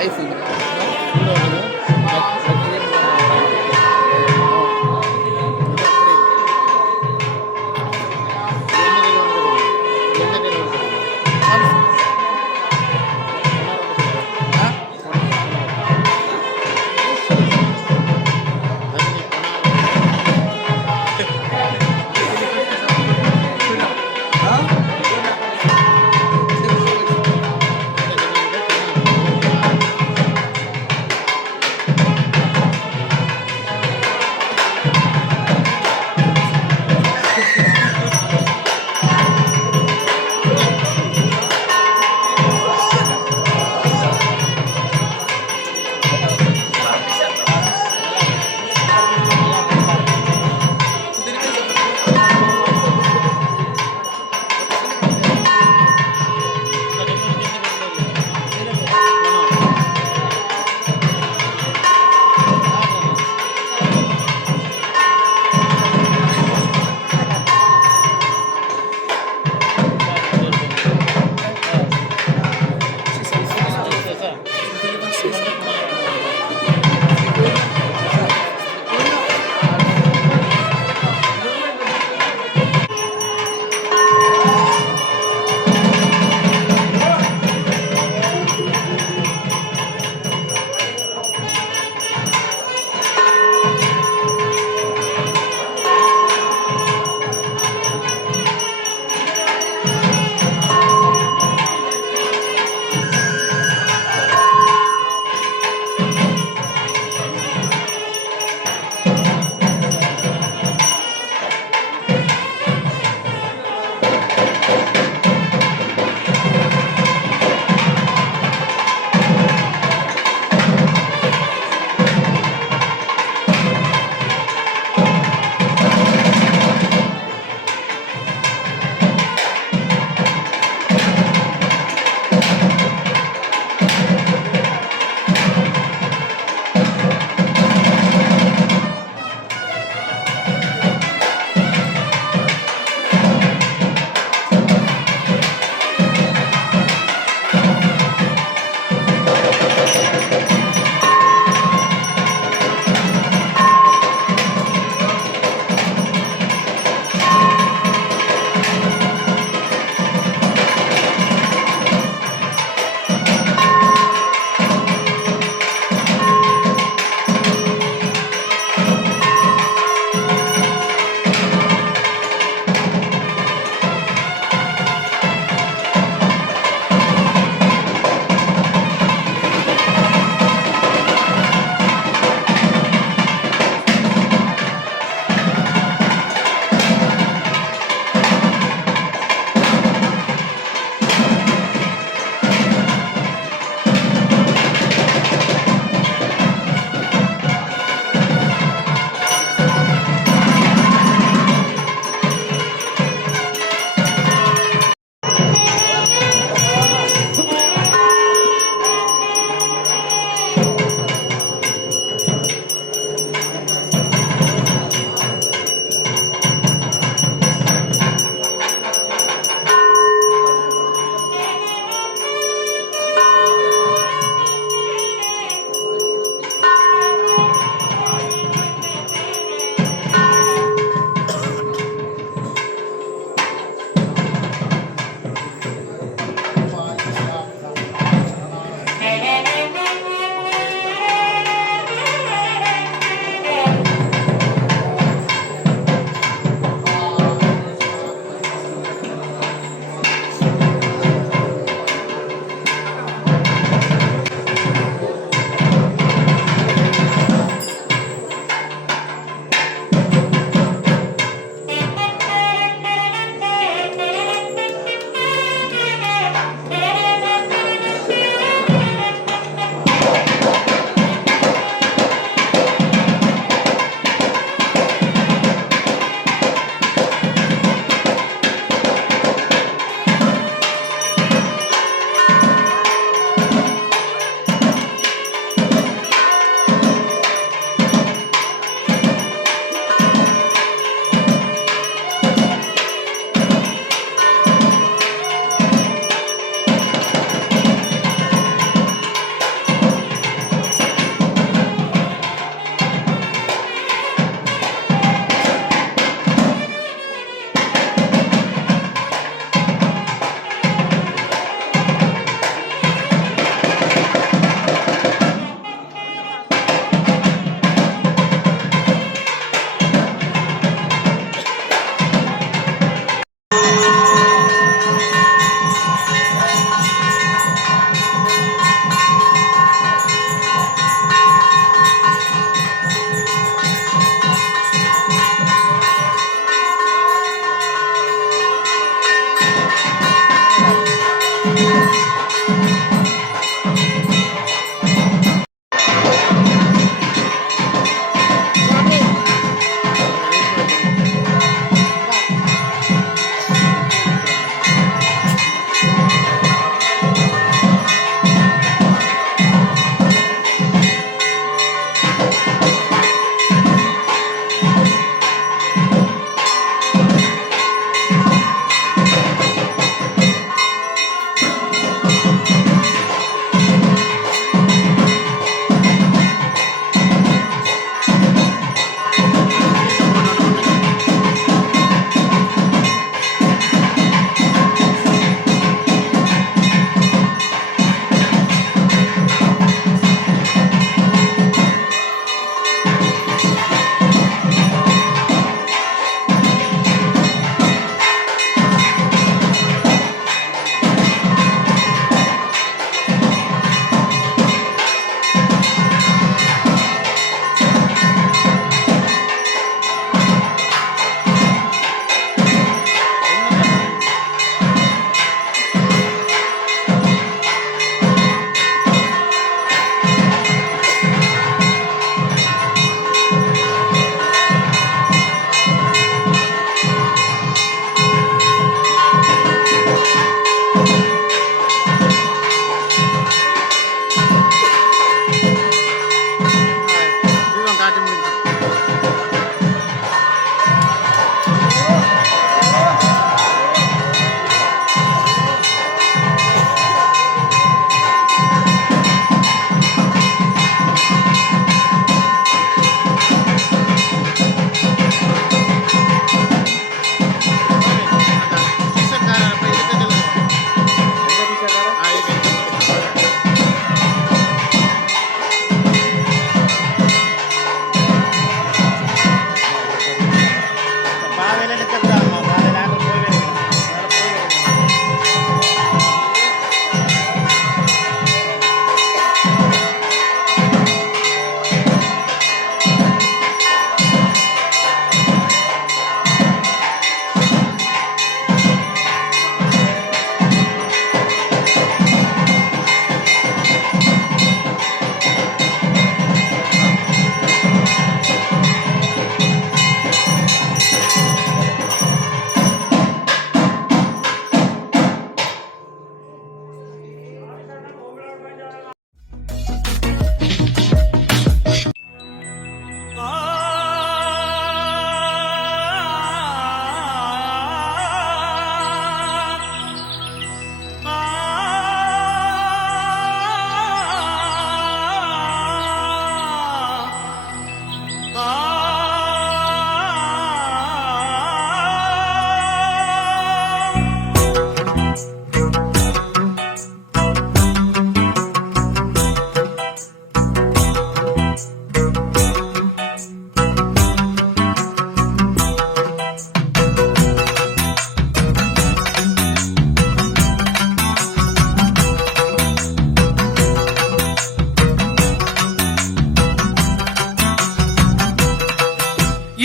iPhone.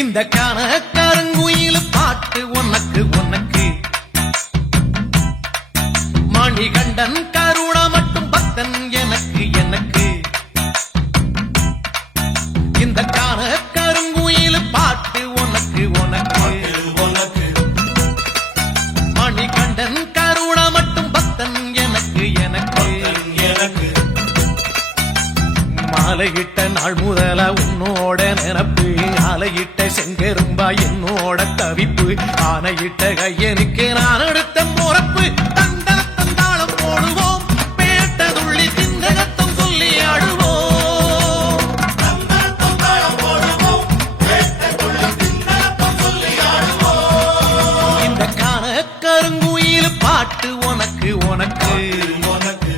இந்த கனகருங்குயில் பாட்டு உனக்கு உனக்கு மணிகண்டன் கருணா மட்டும் பக்தன் எனக்கு எனக்கு இந்த கனகருங்குயில் பாட்டு உனக்கு உனக்கு உனக்கு மணிகண்டன் கருணா மட்டும் பக்தன் எனக்கு எனக்கு எனக்கு மாலையிட்ட நாள் முதல உன்னோட நினப்பு ஆலையிட்ட செங்கரும்பா என்னோட தவிப்பு ஆனையிட்ட கையனுக்கு நான் எடுத்த முறப்பு தந்தன தந்தாளம் போடுவோம் பேட்டதுள்ளி திந்தகத்தம் சொல்லி ஆடுவோம் இந்த கனகருங்குயில் பாட்டு உனக்கு உனக்கு உனக்கு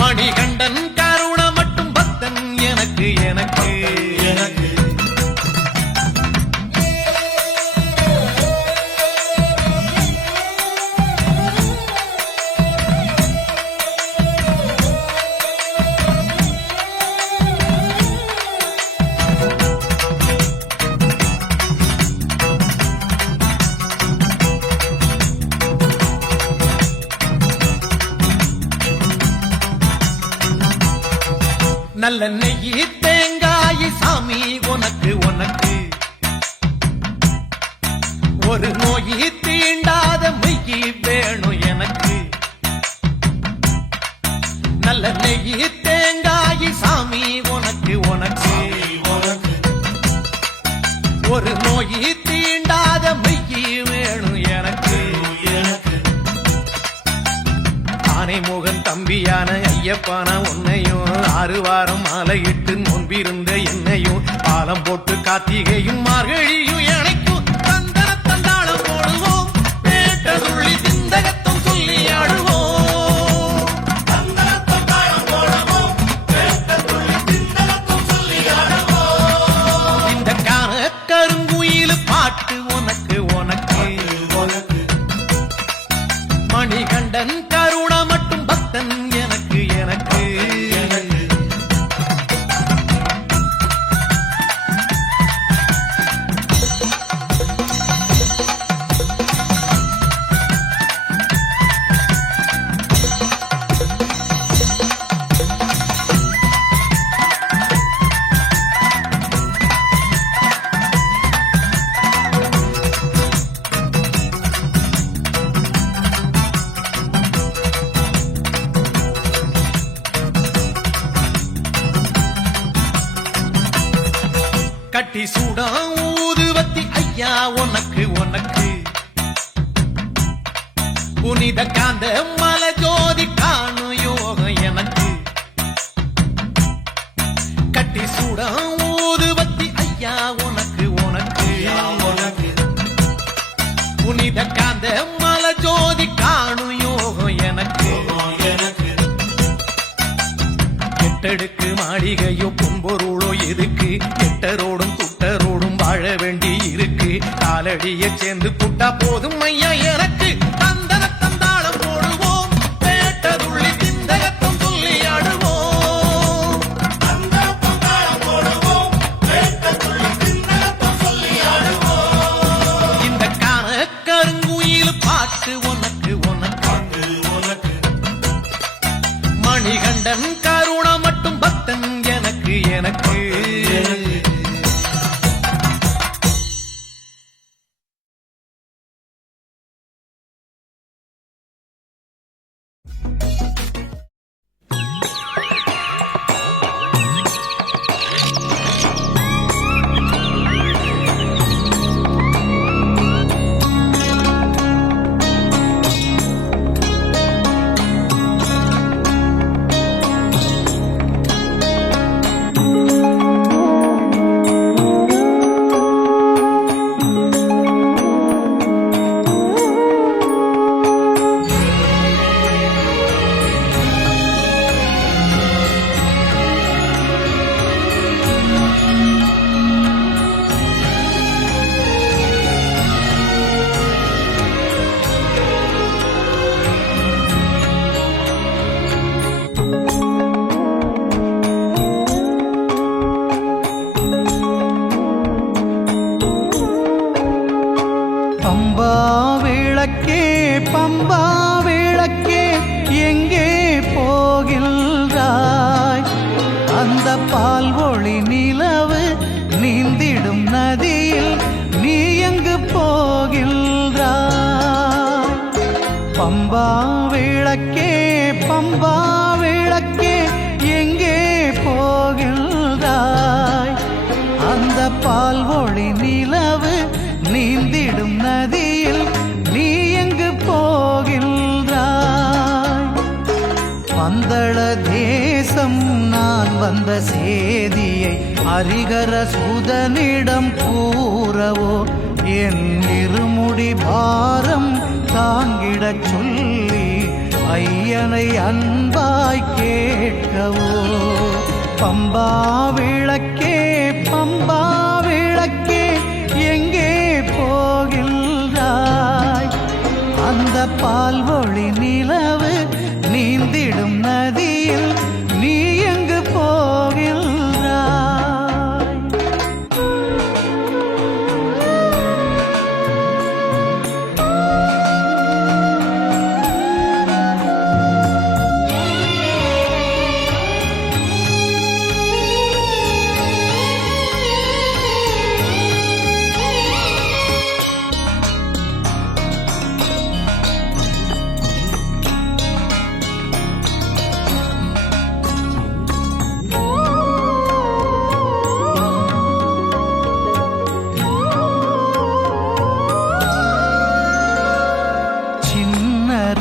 மணிகண்டன் கருணா மட்டும் பக்தன் எனக்கு எனக்கு எனக்கு நல்ல நெய்யி தேங்காய் சாமி உனக்கு உனக்கு ஒரு நோயி தீண்டாத மெய்யி வேணும் எனக்கு நல்ல நெய்யி தேங்காய் சாமி உனக்கு உனக்கு ஒரு நோயி தீண்டாத மெய்யி வேணும் எனக்கு ஆனை முகன் தம்பியான ஐயப்பான உன்னையும் 6 வாரம் மாலையிட்டு நோன்பிருந்த என்னையும் பாலம் போட்டு கார்த்திகையும் மார்கழியும் இணைக்கும் தந்தன தந்தாளம் போடுவோம் பேட்டதுள்ளி திந்தகத்தம் சொல்லி ஆடுவோம் இந்த கனகருங்குயில் பாட்டு உனக்கு உனக்கு உனக்கு மணிகண்டன் கருணா மட்டும் பக்தன் எனக்கு எனக்கு கட்டி சூடா ஊதுவத்தி ஐயா உனக்கு உனக்கு புனித காந்த மலை ஜோதி காணும் யோகம் எனக்கு கட்டி சூடா ஊதுவத்தி ஐயா உனக்கு உனக்கு புனித காந்த மலை ஜோதி காணும் யோகம் எனக்கு எட்டடுக்கு மாளிகையோ பொன்பொருளோ எதுக்கு எட்டரோடும் துட்டரோடும் வாழ வேண்டி இருக்கு காலடிய சேர்ந்து புட்டா போதும் ஐயா எனக்கு தந்தன தந்தாளம் போடுவோம் பேட்டதுள்ளி திந்தகத்தம் சொல்லி ஆடுவோம் இந்த கனகருங்குயில் பாட்டு உனக்கு உனக்கு உனக்கு மணிகண்டன் கருணா மட்டும் பக்தன் எனக்கு எனக்கு பால் ஒளி நிலவு நீந்திடும் நதியில் நீ எங்கு போகின்றாய்? பம்பா விளக்கே பம்பா விளக்கே எங்கே போகின்றாய்? அந்த பால் ஒளி நிலவு நீந்திடும் நதியில் நீ எங்கு போகின்றாய்? பந்தள தேசம் நான் வந்த சேதியை ஹரிகர சூதனிடம் கூறவோ, என் இருமுடி பாரம் தாங்கிடச் சொல்லி ஐயனை அன்பாய் கேட்கவோ. பம்பா விளக்கே பம்பா விளக்கே எங்கே போகின்றாய்? அந்த பால் ஒளி நிலவு நீந்திடும் நதியில் நீ எங்கு போகின்றாய்?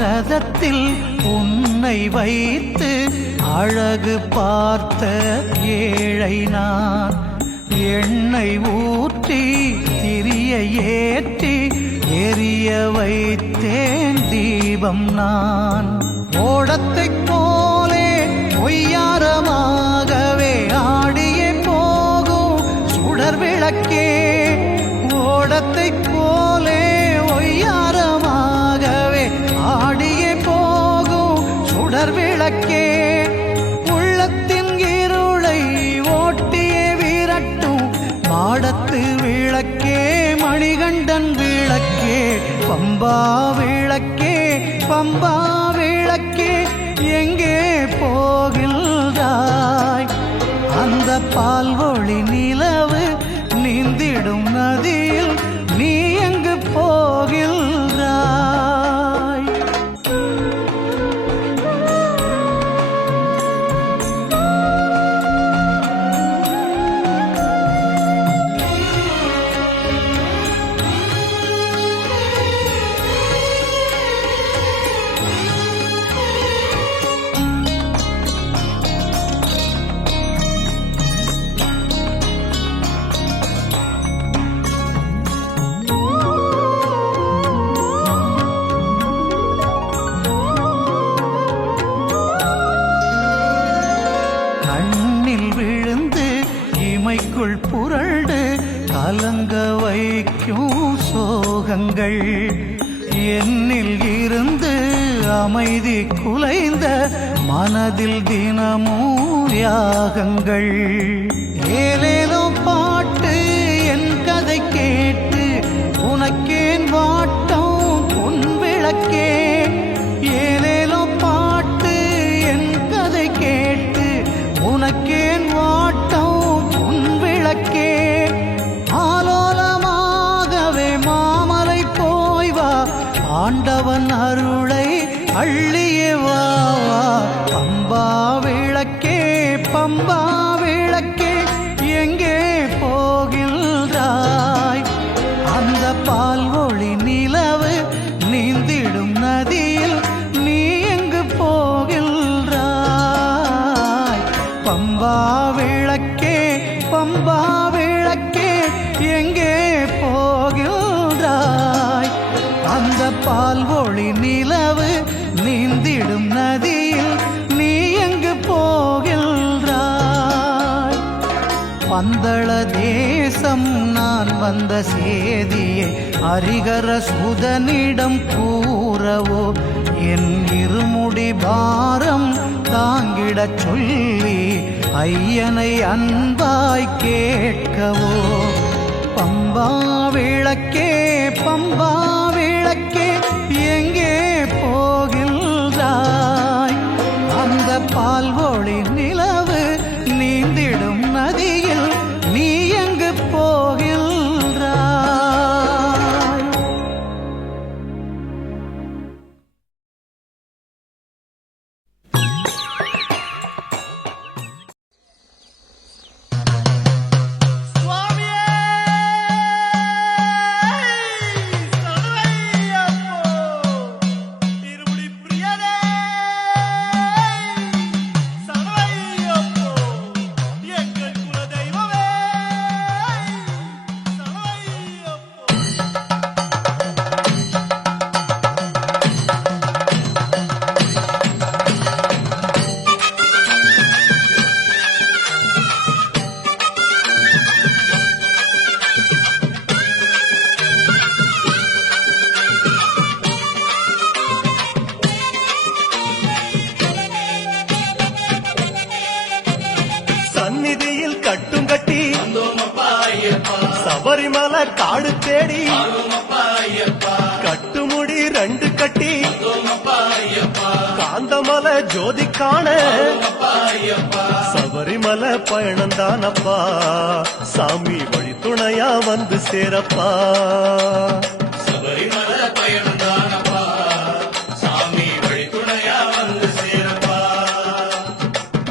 ரதத்தில் உன்னை வைத்து அழகு பார்த்த ஏழை நான், எண்ணெய் ஊற்றி திரிய ஏற்றி எரிய வைத்தேன் தீபம் நான். ஓடத்தைப் போலே பொய்யாரமாகவே ஆடியே போகும் சுடர் விளக்கே, ஓடத்தைப் போலே ஒய்யாரமாகவே ஆடியே போகும் சுடர் விளக்கே, உள்ளத்தின் இருளை ஓட்டியே விரட்டும் மாடத்து விளக்கே, மணிகண்டன் விளக்கே, பம்பா விளக்கே பம்பா விளக்கே எங்கே போகின்றாய்? அந்த பால் ஒளி நிலவு நீந்திடும் நதியில் நீ எங்கு போகின்றாய்? இமைக்குள் புரண்டு கலங்க வைக்கும் சோகங்கள், என்னில் இருந்து அமைதி குலைந்த மனதில் தினமும் யாகங்கள். ஏலேலோ பாட்டு என் கதை கேட்டு உனக்கேன் வாட்டம் பொன் விளக்கே, ஏலேலோ பாட்டு என் கதை கேட்டு உனக்கேன் வாட்டம் பொன் விளக்கே. ஆலோலமாகவே மாமலை போய் வா, ஆண்டவன் அருளை அள்ளியே வா வா. பம்பா விளக்கே பம்பா விளக்கே எங்கே போகின்றாய்? அந்த பால் ஒளி நிலவு நீந்திடும் நதியில் நீ எங்கு போகின்றாய்? பம்பா விளக்கே பம்பா விளக்கே எங்கே போகின்றாய்? அந்த பால் ஒளி நிலவு நீந்திடும் நதியில் நீ எங்கு போகின்றாய்? பந்தள தேசம் நான் வந்த சேதியை ஹரிகர சூதனிடம் கூறவோ, என் இருமுடி பாரம் தாங்கிடச் சொல்லி ஐயனை அன்பாய் கேட்கவோ. பம்பா விளக்கே பம்பா விளக்கே எங்கே போகின்றாய்? அந்த பால் ஒளி நிலவு நீந்தி கட்டும் கட்டி சபரிமலை காடு தேடி கட்டுமுடி 2 கட்டி காந்தமலை ஜோதி காண சபரிமலை பயணந்தானப்பா சாமி வழி துணையா வந்து சேரப்பா சபரிமலை பயணந்தானப்பா சாமி வழி துணையா வந்து சேரப்பா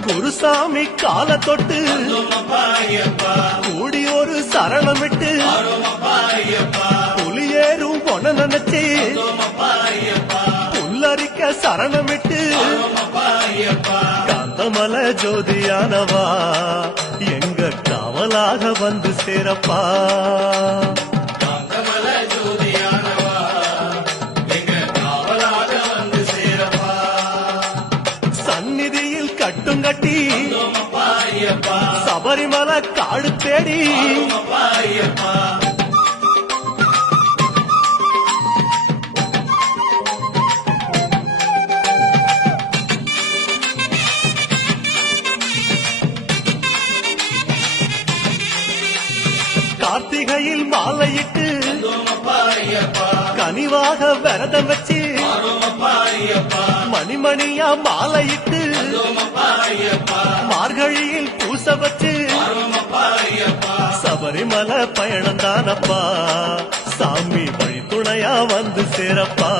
குருசாமி கால தொட்டு கூடி ஒரு சரணமிட்டு புலியேறும் பொன நினைச்சு புல்லரிக்க சரணமிட்டு காந்தமலை ஜோதியானவா எங்க காவலாக வந்து சேரப்பா காந்தமலை ஜோதியானவா எங்க காவலாக வந்து சேரப்பா சந்நிதியில் கட்டும் கட்டி சபரிமலை காடு தேடி கார்த்திகையில் மாலையிட்டு கனிவாக விரதம் வச்சு மணிமணியா மாலையிட்டு மார்கழியில் பூச வச்சு சபரிமலை பயணந்தானப்பா சாமி வழி துணையா வந்து சேரப்பா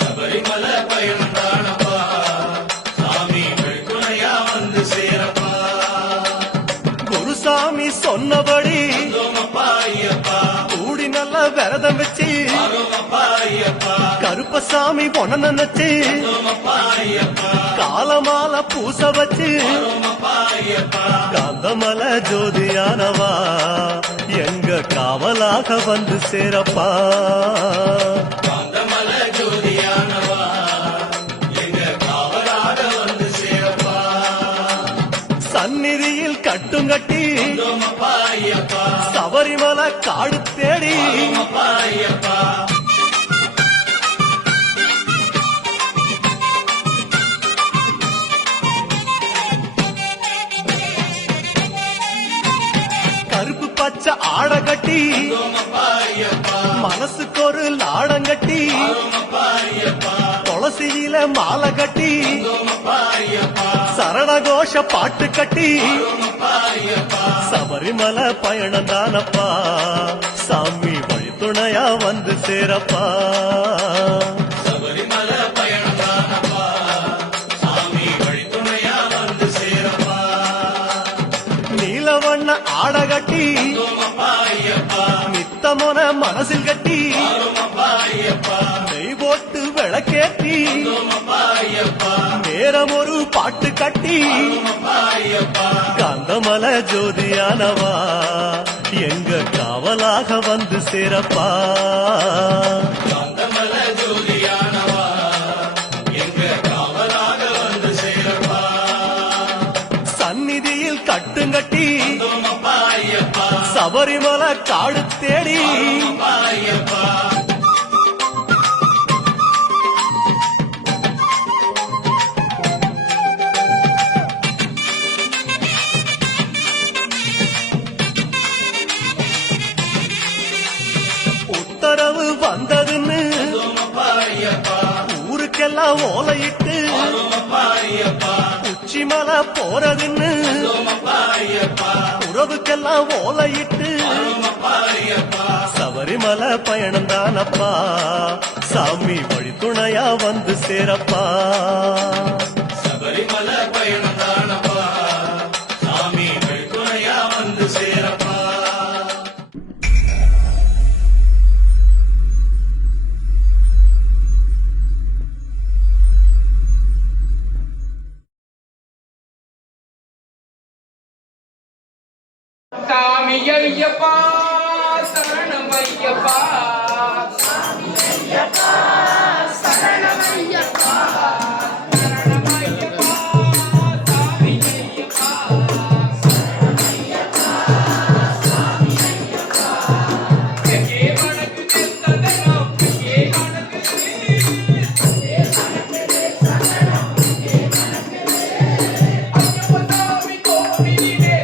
சபரிமலை பயணந்தானப்பா சாமி வழி துணையா வந்து சேரப்பா குருசாமி சொன்னபடி கூடி நல்ல விரதம் வச்சு கருப்பசாமி பொன நினைச்சு காலமால பூச வச்சு காந்தமலை ஜோதியானவா எங்க காவலாக வந்து சேரப்பா காந்தமலை ஜோதியானவா எங்க காவலாக வந்து சேரப்பா சந்நிதியில் கட்டும் கட்டி சபரிமலை காடு தேடி கருப்பு பச்சை ஆட கட்டி மனசுக்கு ஒரு லாடம் கட்டி துளசியில மாலை கட்டி சரணகோஷ பாட்டு கட்டி சபரிமலை பயணந்தானப்பா சாமி வழி துணையா வந்து சேரப்பா சபரிமலை பயணந்தானப்பா சாமி வழி துணையா வந்து சேரப்பா நீலவண்ண ஆட கட்டி நித்தமொன மனசில் கட்டி நெய் போட்டு விளக்கேற்றி நேரம் ஒரு பாட்டு கட்டி காந்தமலை ஜோதியானவா எங்க காவலாக வந்து சேரப்பா காந்தமலை ஜோதியானவா எங்க காவலாக வந்து சேரப்பா சந்நிதியில் கட்டுங்கட்டி சபரிமலை காடு தேடி உத்தரவு வந்ததுன்னு ஊருக்கெல்லாம் ஓலையிட்டு உச்சிமலை போறதுன்னு உறவுக்கெல்லாம் ஓலையிட்டு சபரிமலை பயணந்தானப்பா சாமி வழி துணையா வந்து சேரப்பா சபரிமலை பயணந்தானப்பா சாமி வழி துணையா வந்து சேரப்பா சாமி ஐயப்பா சரணம் ஐயப்பா சாமி ஐயப்பா சரணம் ஐயப்பா சரணம் ஐயப்பா சாமி ஐயப்பா சரணம் ஐயப்பா சாமி ஐயப்பா எங்கே வணக்கு சரணம் எங்கே வணக்கு சரணம் எங்கே வணக்கு ஐயப்ப சாமி கோவிலிலே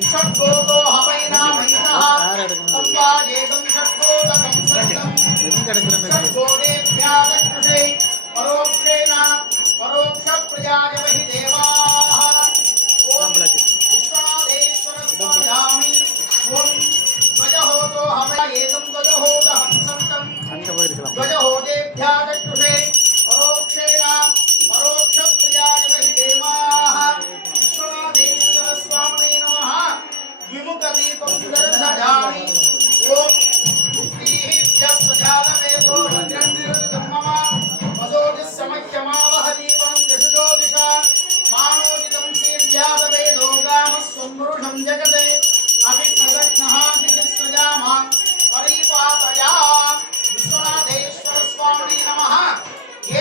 षट्कोतो हवैनामैनः तत्त्वाजेतं षट्कोदकं सत्यं षट्कोदेभ्यः चक्षुषे परोक्षेण परोक्षप्रजाय वहि देवाः ॐ विश्वनाथेश्वर स्वामी ॐ ध्वजहोतो हवैनामैनं ध्वजहोतहं सन्तं ध्वजहोतेभ्यः चक्षुषे परोक्षेण परोक्षप्रजाय वहि देवाः विश्वनाथेश्वर स्वामिने नमः विमुखदीपं दर्शयामि ॐ मुक्तिः स्वजालवेदो वज्रन्निरृतं मम वसोजिस्समह्यमावह दीपं यशुजो दिशा मानोजितं शीर्यादवेदो गामस्वमृषं जगते अभिप्रदग्नः शिशिस्रजामा परिपातया विश्वनाथेश्वर स्वामिने नमः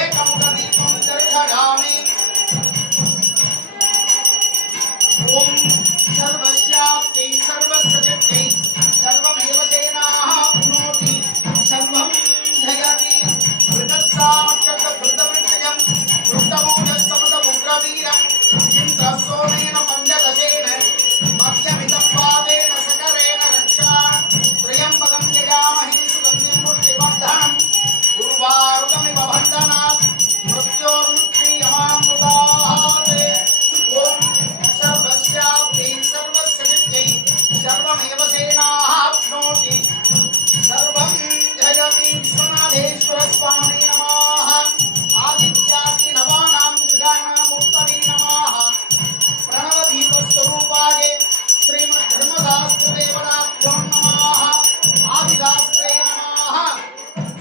एकमुखदीपं दर्शयामि ॐ सर्वस्याप्ति सर्वस्य सर्वमेव सेनाप्नोति सर्वं जयति बृहत्साक्षतभृतमृत्यं दृष्टमोजसमुद्रवीरम् इन्द्रसोमेन पञ्चदशेन मध्यमिदं पादेन सकरेण रक्षा त्र्यम्बकं यजामहे सुगन्धिं पुष्टिवर्धनम् उर्वारुकमिव बन्धनात् मृत्योर्मुक्षीयमामृतात् ॐ सर्वस्याप्ति सर्वस्य विद्यै सर्वमेव सेनाप्नोति सर्वं जयति विश्वनाथेश्वर स्वामी नमः आदित्यादि नवानां गृहाणाम् उत्तरे नमः प्रणवदीपस्वरूपाय श्रीमद्धर्मशास्त्रदेवताभ्यो नमः आदिशास्त्रे नमः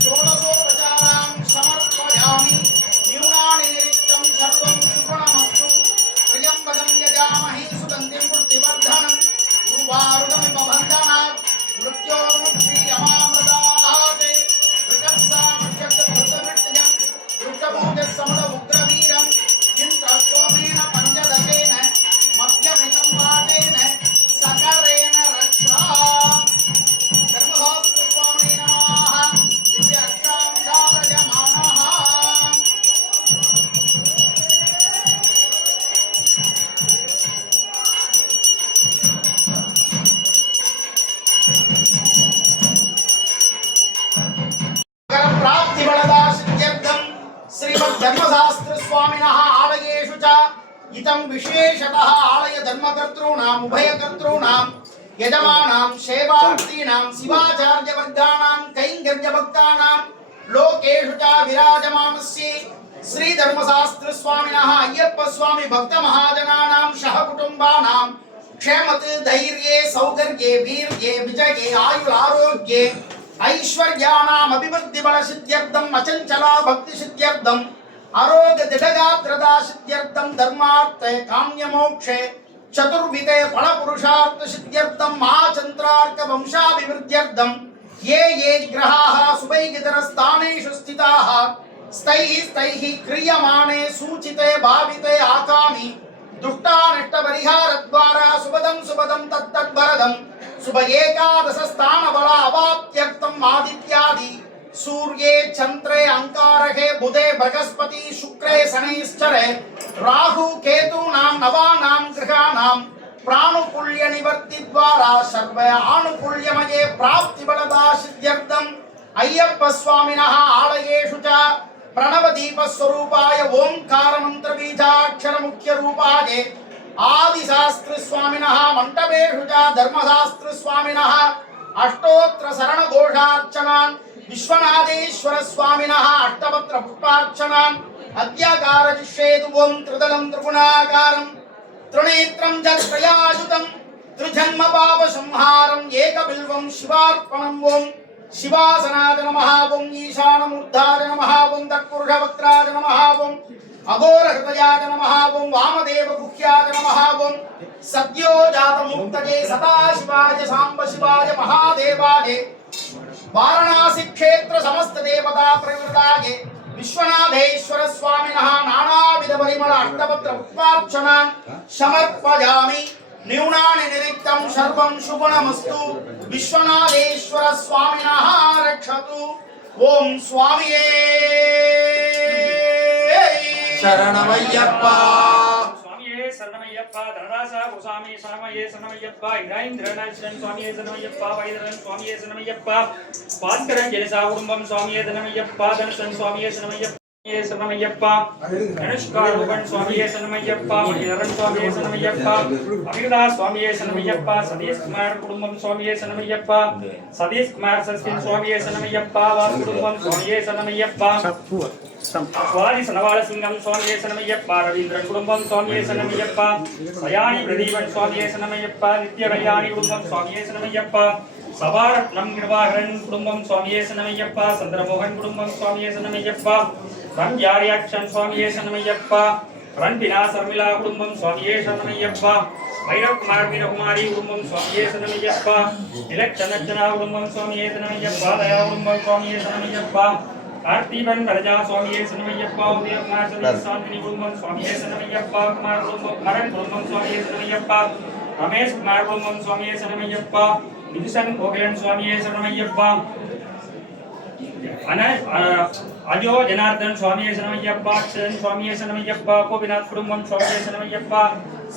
षोडशोपचारान् समर्पयामि न्यूनानि निरिक्तं सर्वं सुगुणमस्तु त्र्यम्बकं यजामहे सुगन्धिं पुष्टिवर्धनम् उर्वारुकमिव बन्धनात् मृत्योर्मुक्षीयमामृतात् बृहत्सामक्षतभृतमृत्यं दृष्टमोजसमुद्रवीरम् इन्द्रसोमेन पञ्चदशेन मध्यमिदं पादेन सकरेण रक्षा धर्मशास्त्रस्वामिने नमः दिव्यरक्षां धारयमानः प्राप्तिबलदासिद्ध्यर्थं श्रीमद्धर्मशास्त्रस्वामिनः आलयेषु च इतं विशेषतः आलय धर्मकर्तॄणाम् उभयकर्तॄणां यजमानां सेवार्थीनां शिवाचार्यवर्गाणां कैङ्कर्यभक्तानां लोकेषु च विराजमानस्य श्रीधर्मशास्त्रस्वामिनः अय्यप्पस्वामी भक्तमहाजनानां सहकुटुम्बानां क्षेमते धैर्ये सौकर्ये वीर्ये विजये आयुरारोग्ये ऐश्वर्याणाम् अभिवृद्धिबलसिद्ध्यर्थम् अचञ्चला भक्तिसिद्ध्यर्थम् आरोग्यदृढगात्रदासिद्ध्यर्थं धर्मार्थे काम्यमोक्षे चतुर्विधे फलपुरुषार्थसिद्ध्यर्थं महाचन्द्रार्कवंशाभिवृद्ध्यर्थं ये ये ग्रहाः सुभैगितरस्थानेषु स्थिताः स्थैः क्रियमाणे सूचिते भाविते आकामि दुष्टानिष्टपरिहारद्वारा सुपदं तत्तद्वरदं शुभ एकादश स्थान बल अवाप्त्यर्थम आदित्यादि सूर्ये चंद्रे अंगारके बुधे बृहस्पति शुक्रे शनिश्चरे राहु केतूनां नवानां ग्रहाणां प्राणुकुल्य निवर्ति द्वारा सर्व आनुकुल्यमये प्राप्ति बलदा सिद्ध्यर्थम अय्यप्प स्वामिनः आलयेषु च प्रणवदीप स्वरूपाय ओंकार मंत्र बीजाक्षर मुख्य रूपाय आदिशास्त्र स्वामिनः मंडपेषु च धर्मशास्त्र स्वामिनः अष्टोत्तर शरण घोषार्चनान् विश्वनाथेश्वर स्वामिनः अष्टपत्र पुष्पार्चनान् अद्याकारजिष्येतु ओं त्रिदलं त्रिगुणाकारं त्रिनेत्रं च त्रयायुतं त्रिजन्म पाप संहारं एकबिल्वं शिवार्पणं ओं शिवासनाय नमः ओं ईशानमूर्धाय नमः ओं तत्पुरुषवक्त्राय नमः ओं अघोरहृदयाय नमः ओं वामदेव गुह्याय नमः ओं सद्यो जातमुक्तये सदाशिवाय सांब शिवाय महादेवाय वाराणसी क्षेत्र समस्त देवता प्रवृताय विश्वनाथेश्वर स्वामिनः नानाविध परिमल अष्टपत्र पुष्पार्चनान् समर्पयामि न्यूनानि निरिक्तं सर्वं शुभमस्तु विश्वनाथेश्वर स्वामिनः रक्षतु ओम स्वामिये शरणमय्यप्पा சரணமையப்பா தனராசா குசாமி சரணமையே சரணமையப்பா இந்திரநேஸ்வரன் சுவாமியே சரணமையப்பா வைதரன் சுவாமியே சரணமையப்பா பாஸ்கரன் ஜெயசா குடும்பம் சுவாமியே சரணமையப்பா தனுஷன் சுவாமியே சரணமையப்பா தனுஷ்காரூபன் சுவாமியே சரணமையப்பா மணிதரன் சுவாமியே சரணமையப்பா அமிர்தா சுவாமியே சரணமையப்பா சதீஷ் குமார் குடும்பம் சுவாமியே சரணமையப்பா சதீஷ் குமார் சஸ்வின் சுவாமியே சரணமையப்பா வாசு குடும்பம் சுவாமியே சரணமையப்பா சுவாதி சனவாள சிங்கம் சுவாமியே சரணமையப்பா ரவீந்திரன் குடும்பம் சுவாமியே சரணமையப்பா சயானி பிரதீபன் சுவாமியே சரணமையப்பா நித்ய கல்யாணி குடும்பம் சுவாமியே சரணமையப்பா சபாரத்னம் கிருபாகரன் குடும்பம் சுவாமியே சரணமையப்பா சந்திரமோகன் குடும்பம் சுவாமியே சரணமையப்பா ரம்யாரியாட்சன் சுவாமியே சரணமையப்பா ரன்பினா சர்மிளா குடும்பம் சுவாமியே சரணமையப்பா வைரகுமார் வீரகுமாரி குடும்பம் சுவாமியே சரணமையப்பா இலட்சணச்சனா குடும்பம் சுவாமியே சரணமையப்பா தயா குடும்பம் சுவாமியே சரணமையப்பா कार्तिवन राजा स्वामी सनमयप्पा उदय कुमार शांतिनी कुटुंबम स्वामी सनमयप्पा कुमार कुटुंबम मरण कुटुंबम स्वामी सनमयप्पा रमेश कुमार कुटुंबम स्वामी सनमयप्पा विदुषण गोकिलन स्वामी सनमयप्पा अजो जनार्दन स्वामी सनमयप्पा अक्षरन स्वामी सनमयप्पा गोपीनाथ कुटुंबम स्वामी सनमयप्पा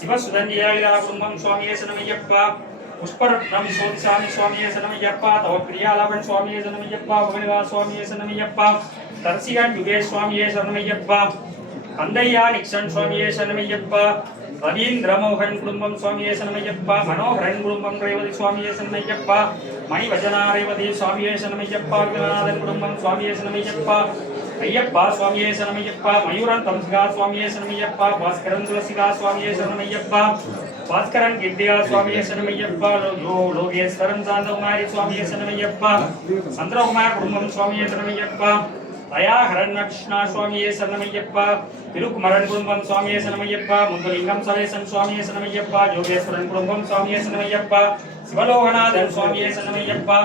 शिवसुधन्यायला कुटुंबम स्वामी सनमयप्पा पुष्परत्नम स्वामी स्वामी सनमयप्पा तव प्रियालवन स्वामी सनमयप्पा भगवनिवा स्वामी सनमयप्पा तरसिगन युगेश स्वामी सनमयप्पा कंदैया निक्सन स्वामी सनमयप्पा रवींद्र मोहन कुटुंबम स्वामी सनमयप्पा मनोहरन कुटुंबम रेवती स्वामी सनमयप्पा मणिवचना रेवती स्वामी सनमयप्पा विनाथन कुटुंबम स्वामी सनमयप्पा अय्यप्पा स्वामी सनमयप्पा मयूरन तमसिगा स्वामी सनमयप्पा भास्करन तुलसिगा स्वामी सनमयप्पा भास्करन गिड्डिया स्वामी सनमयप्पा लोगेश्वरन शांतकुमारी स्वामी सनमयप्पा चंद्रकुमार कुटुंबम स्वामी सनमयप्पा दयाहरन कृष्णा स्वामी सनमयप्पा तिरुकुमरन कुटुंबम स्वामी सनमयप्पा मुंदलिंगम सवेसन स्वामी सनमयप्पा योगेश्वरन कुटुंबम स्वामी सनमयप्पा शिवलोकनाथन स्वामी सनमयप्पा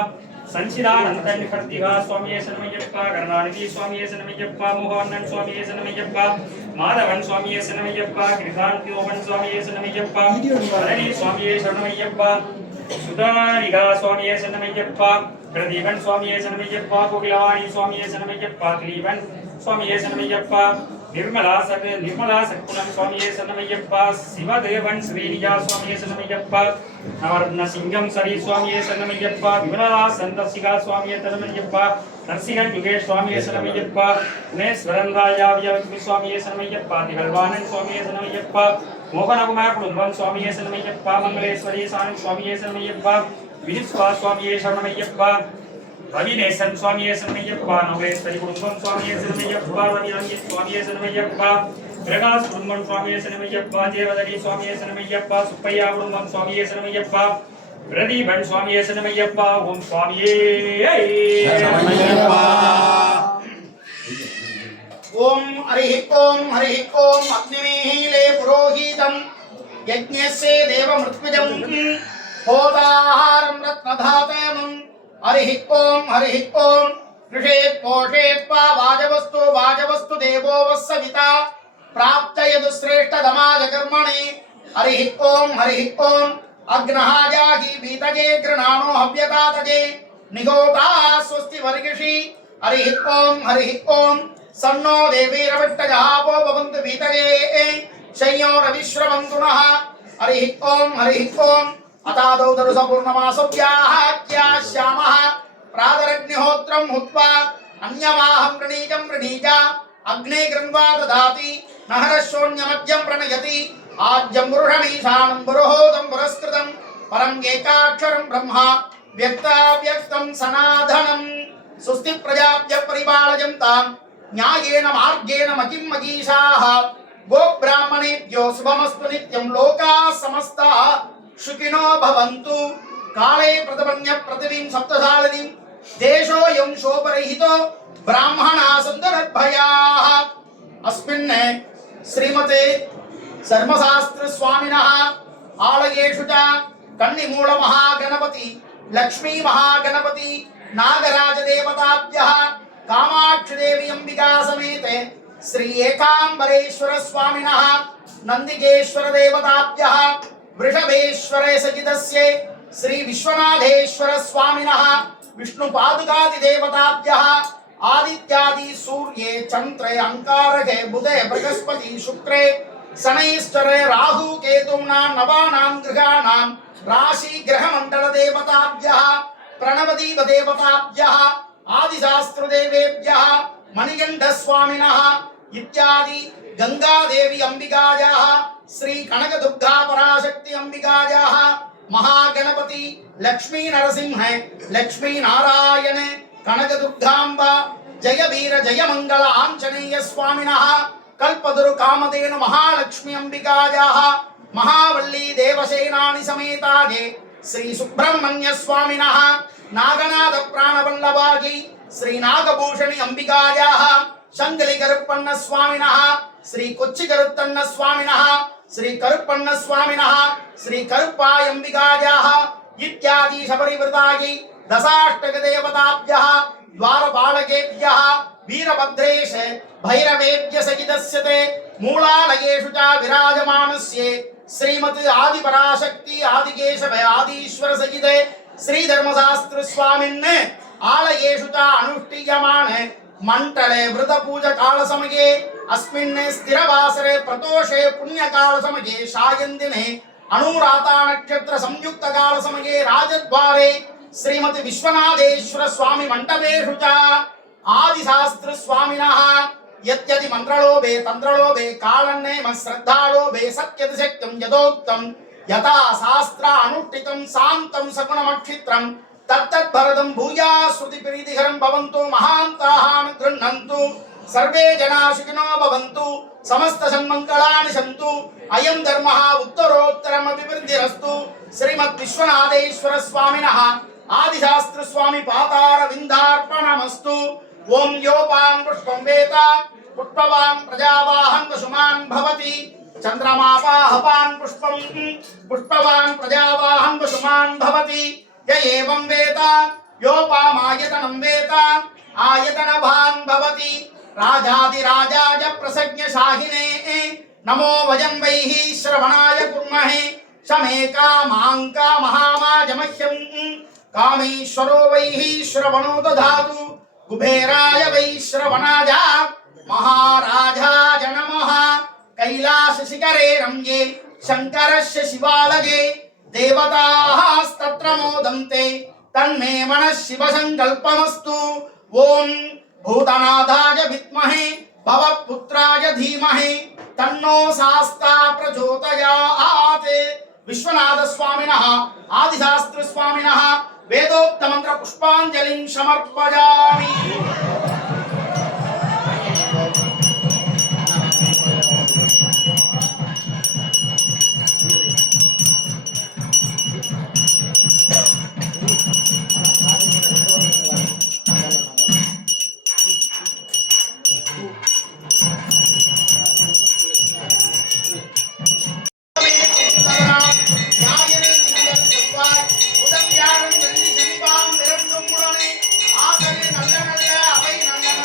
संचिदानंदन कर्तिगा स्वामी सनमयप्पा करुणानिधि स्वामी सनमयप्पा मोहनन स्वामी सनमयप्पा माधवन स्वामी सनमयप्पा कृतांत्योवन स्वामी सनमयप्पा धरणी स्वामी सनमयप्पा सुधानिगा स्वामी सनमयप्पा प्रदीपन स्वामी सनमयप्पा कोकिलवाणी स्वामी सनमयप्पा क्लीवन स्वामी सनमयप्पा निर्मला सकुलम स्वामी सनमयप्पा शिवदेवन श्रीनिजा स्वामी सनमयप्पा नवरत्न सिंगम सरी स्वामी सनमयप्पा विमला संदर्शिका स्वामी सनमयप्पा नरसिंहन युगेश स्वामी सनमयप्पा गुणेश्वरन राजा विजय स्वामी सनमयप्पा दिगलवानन स्वामी सनमयप्पा मोहन कुमार कुटुंबम स्वामी सनमयप्पा मंगलेश्वरी सान स्वामी सनमयप्पा विनिस्वा स्वामी सनमयप्पा रविनेशन स्वामी सनमयप्पा नवलेश्वरी कुटुंबम स्वामी सनमयप्पा रविरंजित स्वामी सनमयप्पा प्रकाश कुटुंबम स्वामी सनमयप्पा देवदरी स्वामी सनमयप्पा सुप्पय्या कुटुंबम स्वामी सनमयप्पा प्रदीपन स्वामी सनमयप्पा ओम स्वामी ओम हरि ओम अग्निमीले पुरोहितं यज्ञस्य देवमृत्युजं होदाहारं रत्नधातम् हरि ओम ऋषेत् पोषेत् वाजवस्तु देवो वस्सविता प्राप्तयतु श्रेष्ठतमाज कर्मणि हरि ओम अग्नः जाहि बीतजे गृणानो हव्यतातजे निगोता स्वस्ति वर्गिषि हरि ओम सन्नो देवीरविट्टजहापो भवन्तु बीतजे शय्यो रविश्रवन्तुनः हरि ओम अतादौ दरुसपूर्णमासव्याहाख्या श्यामः प्रातरग्निहोत्रं हुत्वा अन्यमाहं वृणीजा अग्ने गृह्वा ददाति नहरशोण्यमद्यं प्रणयति आज्यं पुरुषमीशानं पुरोहोतं पुरस्कृतं परं एकाक्षरं ब्रह्मा व्यक्ताव्यक्तं सनातनं सुस्ति प्रजाभ्य परिपालयन्तां न्यायेन मार्गेण मतिं मजीषाः गोब्राह्मणेभ्यो शुभमस्तु नित्यं लोकाः समस्ताः सुखिनो भवन्तु काले प्रतपन्य पृथिवीं सप्तशालिनीं देशोऽयं शोभरहितो ब्राह्मणा सन्तु निर्भयाः अस्मिन् श्रीमते धर्मशास्त्रस्वामिनः आलयेषु च कन्निमूलमहागणपति लक्ष्मी महागणपति नागराजदेवताभ्यः कामाक्षिदेवी अंबिका समेते श्री एकाम्बरेश्वर स्वामिनः नन्दिकेश्वर देवताभ्यः वृषभेश्वरे सहितस्य श्री विश्वनाथेश्वर स्वामिनः विष्णुपादुकादि देवताभ्यः आदित्यादि सूर्ये चन्द्रे अंगारके बुधे बृहस्पति शुक्रे शनैश्चर राहु केतुम्नां नवानां ग्रहाणां राशि ग्रह मंडल देवताभ्यः प्रणवदीप देवताभ्यः आदिशास्त्र देवेभ्यः मणिकंठ स्वामिनः इत्यादि गंगा देवी अंबिकायाः श्री कनक दुर्गा पराशक्ति अंबिकायाः महागणपति लक्ष्मी नरसिंह लक्ष्मी नारायण कनक दुर्गांबा जय वीर जय मंगल आंजनेय स्वामिनः कल्पतरु कामधेनु महालक्ष्मी अंबिकायाः महावल्ली देवसेनानि समेताये श्री सुब्रह्मण्य स्वामिनः नागनाथ प्राणवल्लभागी श्री नागभूषणी अंबिकायाः शंगली करुप्पन्न स्वामिनः श्री कोच्चि करुत्तन्न स्वामिनः श्री करुप्पन्न स्वामिनः श्री करुप्पाय अंबिकायाः इत्यादि शबरिवृतायै दशाष्टक देवताभ्यः द्वारपालकेभ्यः वीरभद्रेश भैरवेभ्य सहितस्यते मूलालयेषु च विराजमानस्य श्रीमती आदिपराशक्ति आदिकेशव आदीश्वर सहिते श्री धर्मशास्त्र स्वामिन् आलयेषु च अनुष्ठीयमान मंडले व्रत पूजा काल समये अस्मिन् स्थिरवासरे प्रतोषे पुण्य काल समये सायंदिने अनुराधा नक्षत्र संयुक्त काल समये राजद्वारे श्रीमती विश्वनाथेश्वर स्वामी मंडपेषु च आदिशास्त्र स्वामिनः यद्यदि मंत्रलोभे तंत्रलोभे कालन्नेम श्रद्धालोभे सत्यति शक्यं यदोक्तं यथा शास्त्र अनुष्ठितं शान्तं सगुणमक्षित्रं तत्तद्भरतं भूया श्रुति प्रीतिकरं भवन्तु महान्ताः गृह्णन्तु सर्वे जनाः सुखिनो भवन्तु समस्त सन्मङ्गलानि सन्तु अयं धर्मः उत्तरोत्तरम् अभिवृद्धिरस्तु श्रीमद् विश्वनाथेश्वर स्वामिनः आदिशास्त्र स्वामी पातार विन्दार्पणमस्तु ओम योपान पुष्पं वेद पुष्पवान प्रजावाहन वसुमान् भवति चंद्रमापाहपान पुष्पं पुष्पवान प्रजावाहन वसुमान् भवति य एवं वेद योपामायतनं वेद आयतनवान् भवति राजाधिराजाय प्रसज्ञ शाहिने नमो वयं वैः श्रवणाय कुर्महे शमे कामाङ्का महामाजमह्यं कामेश्वरो वैः श्रवणो दधातु कुबेराय वैश्रवणाय महाराजाय नमः कैलास शिखरे रम्ये शंकरस्य शिवालये देवतास्तत्र मोदन्ते तन्मे मनः शिव संकल्पमस्तु ओम भूतनाथाय विद्महे भवपुत्राय धीमहि तन्नो शास्ता प्रचोदयात् विश्वनाथ स्वामिनः आदिशास्त्र स्वामिनः वेदोक्त मंत्र पुष्पांजलिं समर्पयामि நல்ல நல்ல அவை நல்ல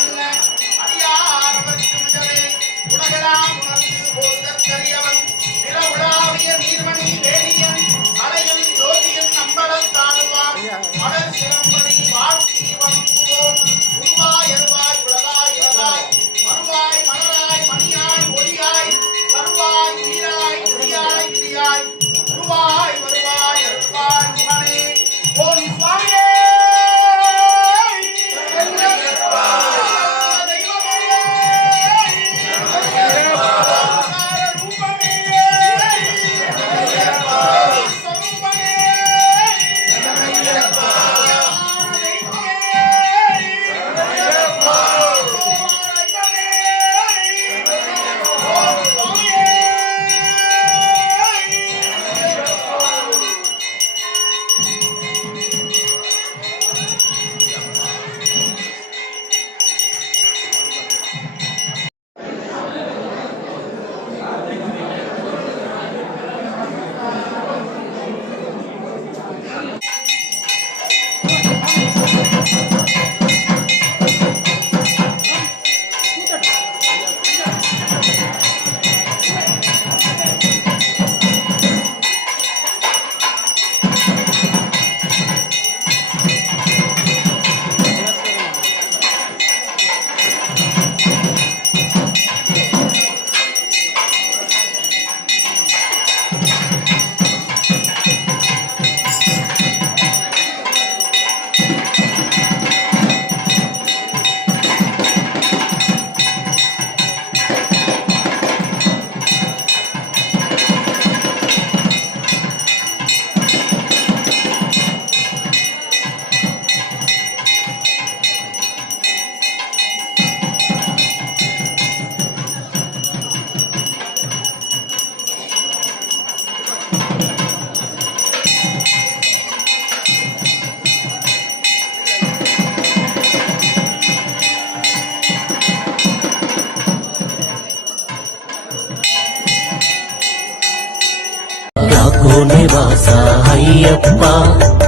ಯಾಕೋ ನಿವಾಸ ಅಯ್ಯಪ್ಪ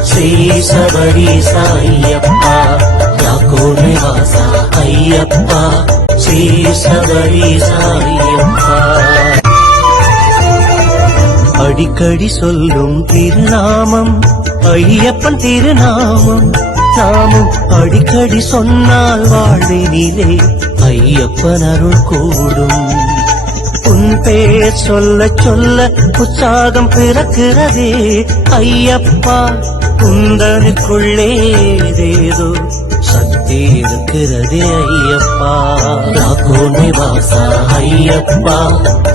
ಶ್ರೀ ಶಬರೀಶ ಅಯ್ಯಪ್ಪ ಯಾಕೋ ನಿವಾಸ ಅಯ್ಯಪ್ಪ ಶ್ರೀ ಶಬರೀಶ ಅಯ್ಯಪ್ಪ அடிக்கடி சொல்லும் திருநாமம் ஐயப்பன் திருநாமம் நாமும் அடிக்கடி சொன்னால் வாழ்வினிலே ஐயப்பன் அருள் கூடும் உன் பேர் சொல்ல சொல்ல உற்சாகம் பிறக்கிறதே ஐயப்பா குந்தனுக்குள்ளே ஏதேதோ சக்தி இருக்கிறதே ஐயப்பா யாக்கோ நிவாச ஐயப்பா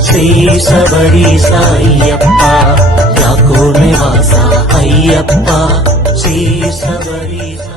ஸ்ரீ சபரீச ஐயப்பா யாக்கோ நிவாச ஐயப்பா ஸ்ரீ சபரீச